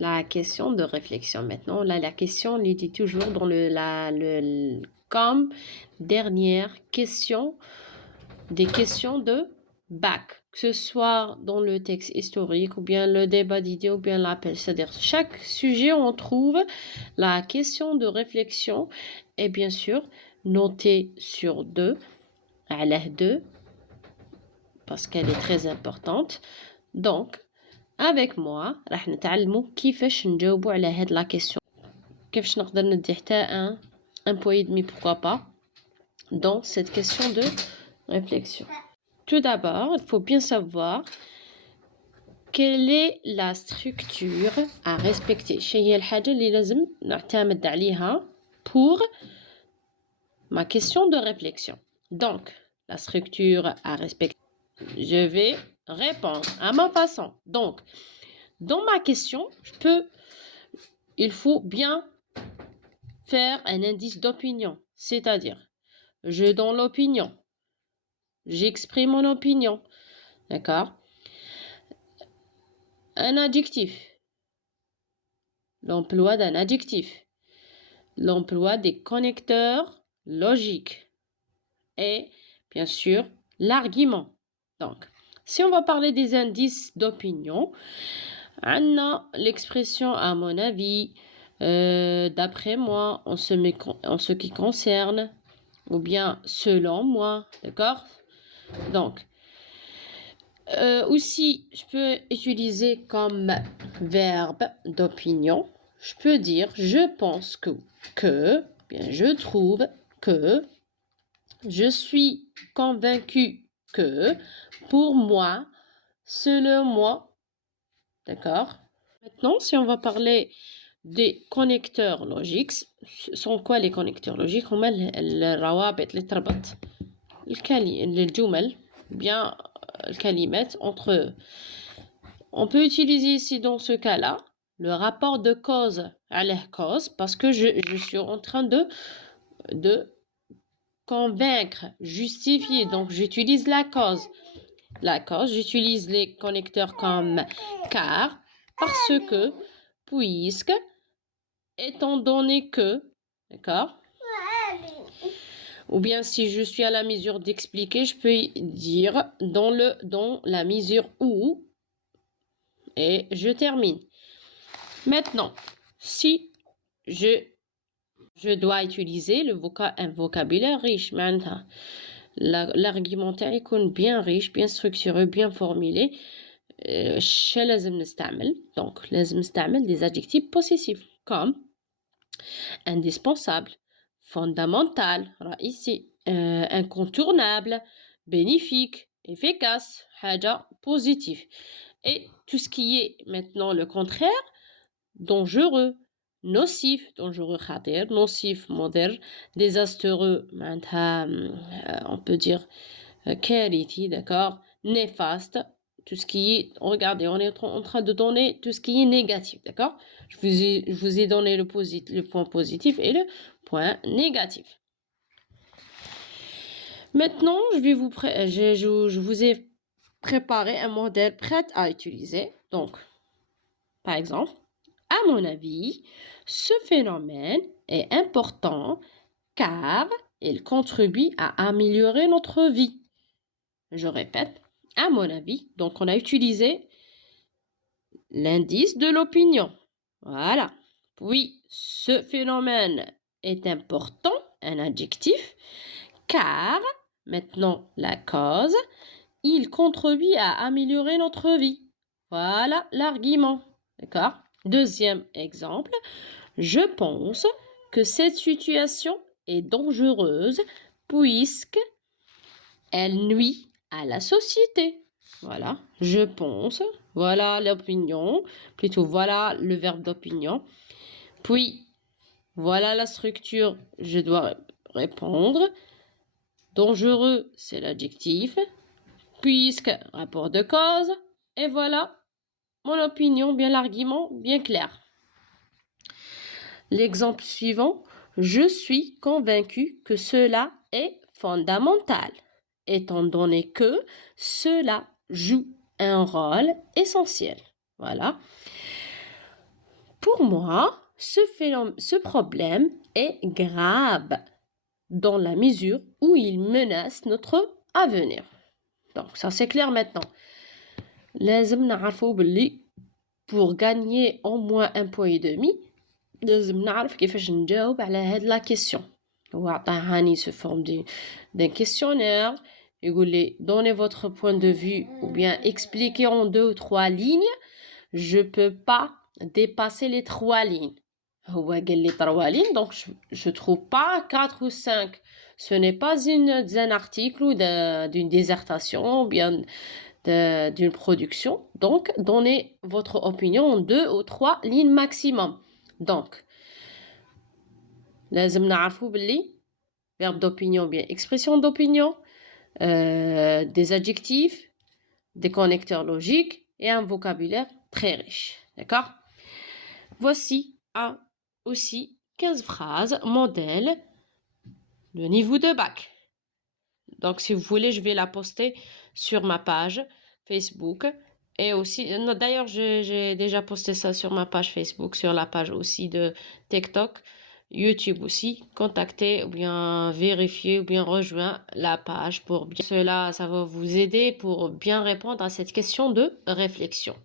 La question de réflexion maintenant. Là, la question, on dit toujours dans comme dernière question, des questions de bac, que ce soit dans le texte historique ou bien le débat d'idées ou bien l'appel. C'est-à-dire, chaque sujet, on trouve la question de réflexion et bien sûr, notée sur 2, à la 2, parce qu'elle est très importante. Donc, avec moi راح نتعلموا كيفاش نجاوبوا على هاد لا question. كيفاش نقدر ندي حتى un point et demi pourquoi pas dans cette question de réflexion. Tout d'abord, il faut bien savoir quelle est la structure à respecter. شنو هي الحاجة اللي لازم نعتمد عليها pour ma question de réflexion. Donc, la structure à respecter. Je vais répondre à ma façon. Donc, dans ma question, il faut bien faire un indice d'opinion, c'est-à-dire, je donne l'opinion, j'exprime mon opinion, d'accord? Un adjectif, l'emploi d'un adjectif, l'emploi des connecteurs logiques et, bien sûr, l'argument. Donc, si on va parler des indices d'opinion, on a l'expression à mon avis, d'après moi, en ce qui concerne, ou bien selon moi, d'accord? Donc, aussi, je peux utiliser comme verbe d'opinion. Je peux dire je pense que, bien je trouve que, je suis convaincu que, pour moi, selon moi, d'accord? Maintenant, si on va parler des connecteurs logiques, sont quoi les connecteurs logiques? هما الروابط اللي تربط الجمل bien الكلمات entre eux. On peut utiliser ici dans ce cas-là le rapport de cause à la cause parce que je suis en train de convaincre, justifier. Donc j'utilise la cause. La cause, j'utilise les connecteurs comme car, parce que, puisque, étant donné que, d'accord? Ou bien si je suis à la mesure d'expliquer, je peux dire dans la mesure où, et je termine. Maintenant, si je dois utiliser un vocabulaire riche, maintenant, l'argumentaire est bien riche, bien structuré, bien formulé. Donc, لازم نستعمل des adjectifs possessifs comme indispensable, fondamental, رئيسي, incontournable, bénéfique, efficace, حاجة positif. Et tout ce qui est maintenant le contraire, dangereux, nocif, dangereux خطير, nocif, مضر, désastreux, on peut dire كارثي, d'accord, néfaste, tout ce qui est, regardez, on est en train de donner tout ce qui est négatif, d'accord? Je vous ai donné le point positif et le point négatif. Maintenant, je vous ai préparé un modèle prêt à utiliser. Donc, par exemple, à mon avis, ce phénomène est important car il contribue à améliorer notre vie. Je répète, à mon avis, donc on a utilisé l'indice de l'opinion. Voilà. Oui, ce phénomène est important, un adjectif, car, maintenant la cause, il contribue à améliorer notre vie. Voilà l'argument. D'accord? Deuxième exemple, je pense que cette situation est dangereuse puisque elle nuit à la société. Voilà, je pense. Voilà l'opinion. Plutôt, voilà le verbe d'opinion. Puis, voilà la structure. Je dois répondre. Dangereux, c'est l'adjectif. Puisque, rapport de cause. Et voilà mon opinion, bien l'argument, bien clair. L'exemple suivant. Je suis convaincu que cela est fondamental, étant donné que cela joue un rôle essentiel. Voilà. Pour moi, ce problème est grave dans la mesure où il menace notre avenir. Donc, ça c'est clair maintenant. لازم نعرفوا باللي pour gagner au moins 1,5 point, لازم نعرف كيفاش نجاوب على هاد لا كيسيون. هو عطاهاني sous forme d'un questionnaire. يقول لي donnez votre point de vue ou bien expliquez en 2 ou 3 lignes. Je peux pas dépasser les 3 lignes. هو قال لي 3 lignes, donc je trouve pas 4 ou 5. Ce n'est pas un article ou d'une dissertation ou bien d'une production. Donc, donnez votre opinion en 2 ou 3 lignes maximum. Donc, لازم نعرفوا باللي verbe d'opinion ou bien expression d'opinion, des adjectifs, des connecteurs logiques et un vocabulaire très riche. D'accord? Voici aussi 15 phrases modèles de niveau de bac. Donc, si vous voulez, je vais la poster sur ma page Facebook. Et aussi, d'ailleurs, j'ai déjà posté ça sur ma page Facebook, sur la page aussi de TikTok, YouTube aussi. Contactez ou bien vérifiez ou bien rejoindre la page pour bien. Cela, ça va vous aider pour bien répondre à cette question de réflexion.